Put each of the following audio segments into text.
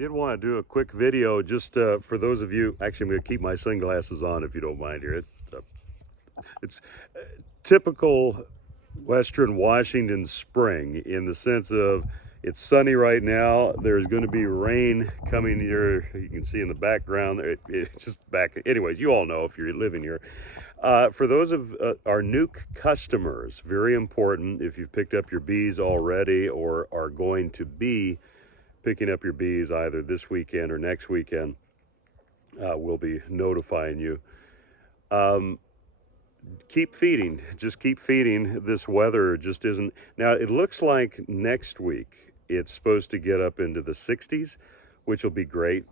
Did want to do a quick video just for those of you. Actually, I'm going to keep my sunglasses on if you don't mind here. It's typical Western Washington spring in the sense of it's sunny right now. There's going to be rain coming here. You can see in the background there. It's just back. Anyways, you all know if you're living here. For those of our nuke customers, very important if you've picked up your bees already or are going to be picking up your bees either this weekend or next weekend, we'll be notifying you. Keep feeding, just keep feeding. This weather just isn't. Now it looks like next week it's supposed to get up into the 60s, which will be great.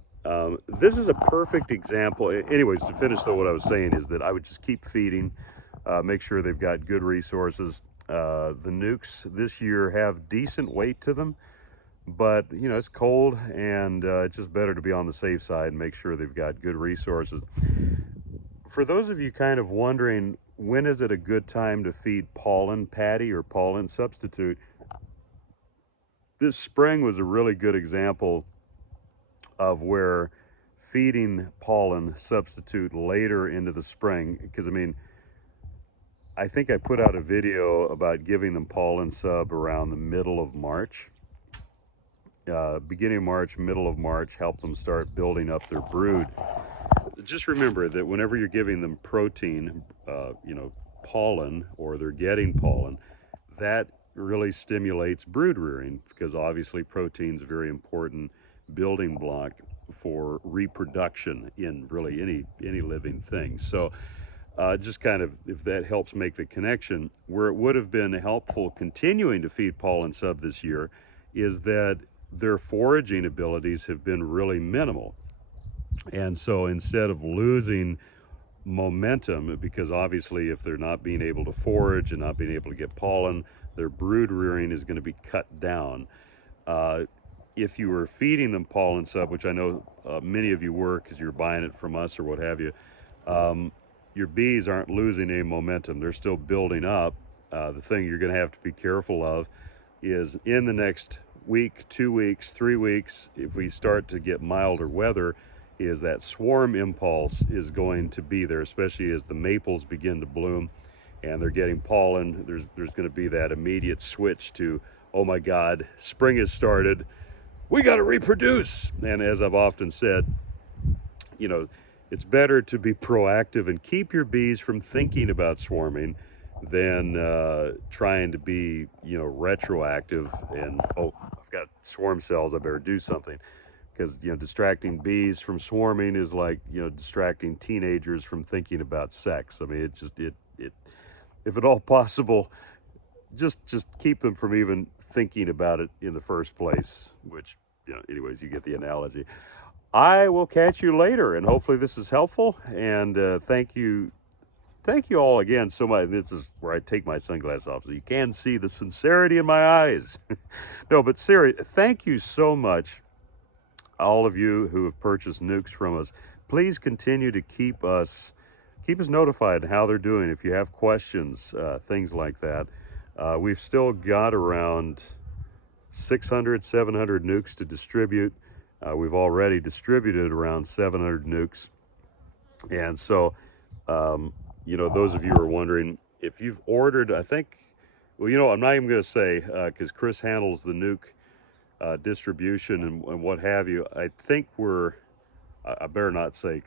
This is a perfect example. Anyways, to finish though, what I was saying is that I would just keep feeding, make sure they've got good resources. The nukes this year have decent weight to them, but you know, it's cold and it's just better to be on the safe side and make sure they've got good resources. For those of you kind of wondering, when is it a good time to feed pollen patty or pollen substitute? This spring was a really good example of where feeding pollen substitute later into the spring, because I mean, I think I put out a video about giving them pollen sub around the middle of March. Beginning of March, middle of March, help them start building up their brood. Just remember that whenever you're giving them protein, pollen, or they're getting pollen, that really stimulates brood rearing, because obviously protein is a very important building block for reproduction in really any living thing. So just kind of, if that helps make the connection, where it would have been helpful continuing to feed pollen sub this year is that their foraging abilities have been really minimal. And so instead of losing momentum, because obviously if they're not being able to forage and not being able to get pollen, their brood rearing is going to be cut down. If you were feeding them pollen sub, which I know many of you were because you're buying it from us or what have you, your bees aren't losing any momentum. They're still building up. The thing you're going to have to be careful of is in the next week, 2 weeks, 3 weeks, if we start to get milder weather, is that swarm impulse is going to be there, especially as the maples begin to bloom and they're getting pollen. There's going to be that immediate switch to, oh my God, spring has started. We got to reproduce. And as I've often said, you know, it's better to be proactive and keep your bees from thinking about swarming than trying to be, retroactive and, oh, I've got swarm cells, I better do something. Because, distracting bees from swarming is like, distracting teenagers from thinking about sex. I mean, it's just, if at all possible, just keep them from even thinking about it in the first place, which, anyways, you get the analogy. I will catch you later, and hopefully this is helpful, and thank you all again so much. This is where I take my sunglasses off so you can see the sincerity in my eyes. No, but seriously, thank you so much, all of you who have purchased nukes from us. Please continue to keep us notified how they're doing. If you have questions, things like that. We've still got around 600, 700 nukes to distribute. We've already distributed around 700 nukes. And so, those of you who are wondering, if you've ordered, I think, well, I'm not even going to say, because Chris handles the nuke distribution and what have you. I think I better not say,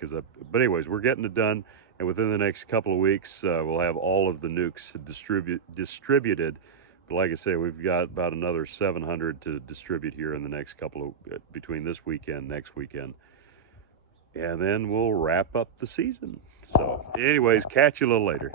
but anyways, we're getting it done, and within the next couple of weeks, we'll have all of the nukes distributed. But like I say, we've got about another 700 to distribute here in the next between this weekend, next weekend, and then we'll wrap up the season. So anyways, catch you a little later.